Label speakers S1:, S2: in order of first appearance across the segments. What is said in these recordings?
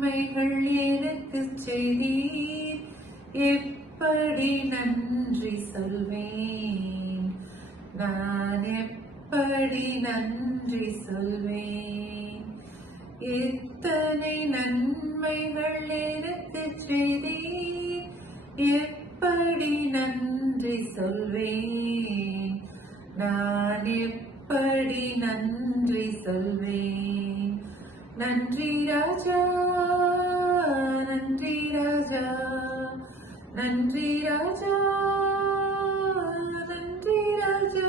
S1: நன்மைகள் எனக்கு செய்தீர். எப்படி நன்றி சொல்வேன்? நான் எப்படி நன்றி சொல்வேன்? எத்தனை நன்மைகள் எனக்கு செய்தீர். எப்படி நன்றி சொல்வேன்? நான் எப்படி நன்றி சொல்வேன்? நன்றி ராஜா. நன்றி ராஜா நன்றி ராஜா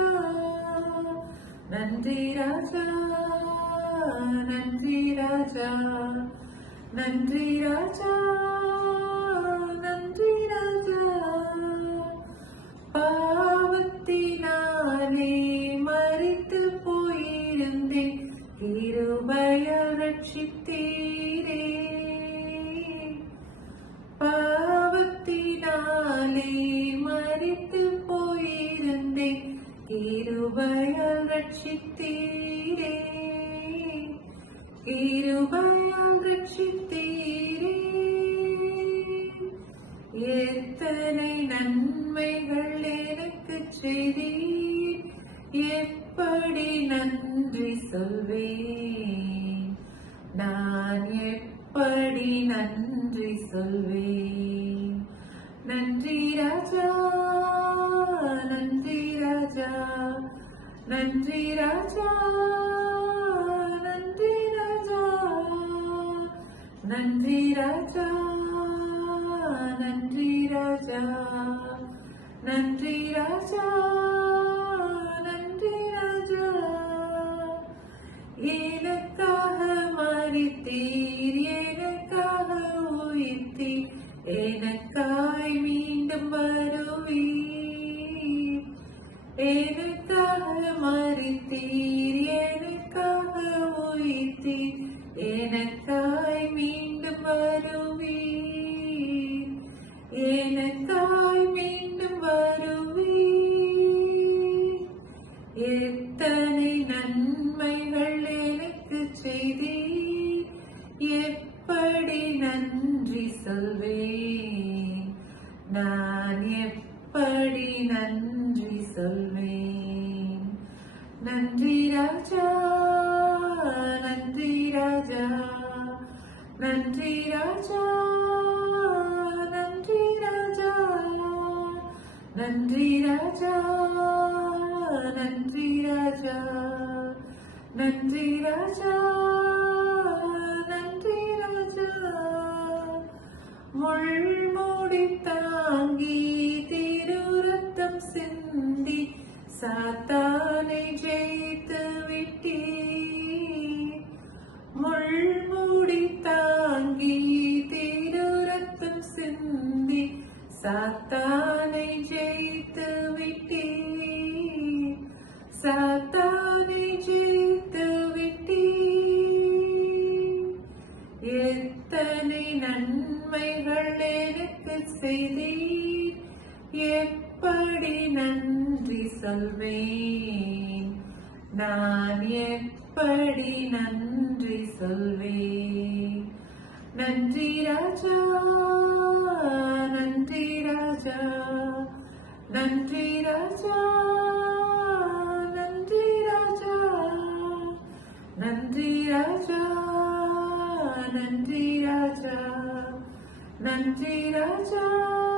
S1: நன்றி ராஜா நன்றி ராஜா நன்றி ராஜா நன்றி ராஜா. பாவத்தினாலே கிருபையால் ரட்சித்தீரே. கிருபையால் ரட்சித்தீரே. எத்தனை நன்மைகள் எனக்கு செய்தீர். எப்படி நன்றி சொல்வேன்? நான் எப்படி நன்றி சொல்வேன்? நன்றி ராஜா நன்றி ராஜா நன்றி ராஜா நன்றி ராஜா நன்றி ராஜா நன்றி ராஜா. எனக்காக மறித்தீர் எனக்காக உயிர்த்தீர் எனக்காய் மீண்டும் வருவீர். எனக்கு எனக்காய் மீண்டும் வருவே எத்தனை நன்மைகள் எனக்கு செய்தே எப்படி நன்றி சொல்வேன். நான் எப்படி நன்றி சொல்வேன். நன்றி ராஜா நன்றி ராஜா நன்றி ராஜா. நன்றி ராஜா நன்றி ராஜா நன்றி ராஜா நன்றி ராஜா. முள்மூடி தாங்கி திருரத்தம் சிந்தி சாத்தானை ஜெயித்து விட்டீர். முள்மூடி தாங்கி சாத்தானை ஜெயித்து விட்டீர். எத்தனை நன்மைகள் எனக்கு செய்தீர். எப்படி நன்றி சொல்வேன்? நான் எப்படி நன்றி சொல்வேன்? நன்றி ராஜா mentiras ya, mentiras ya.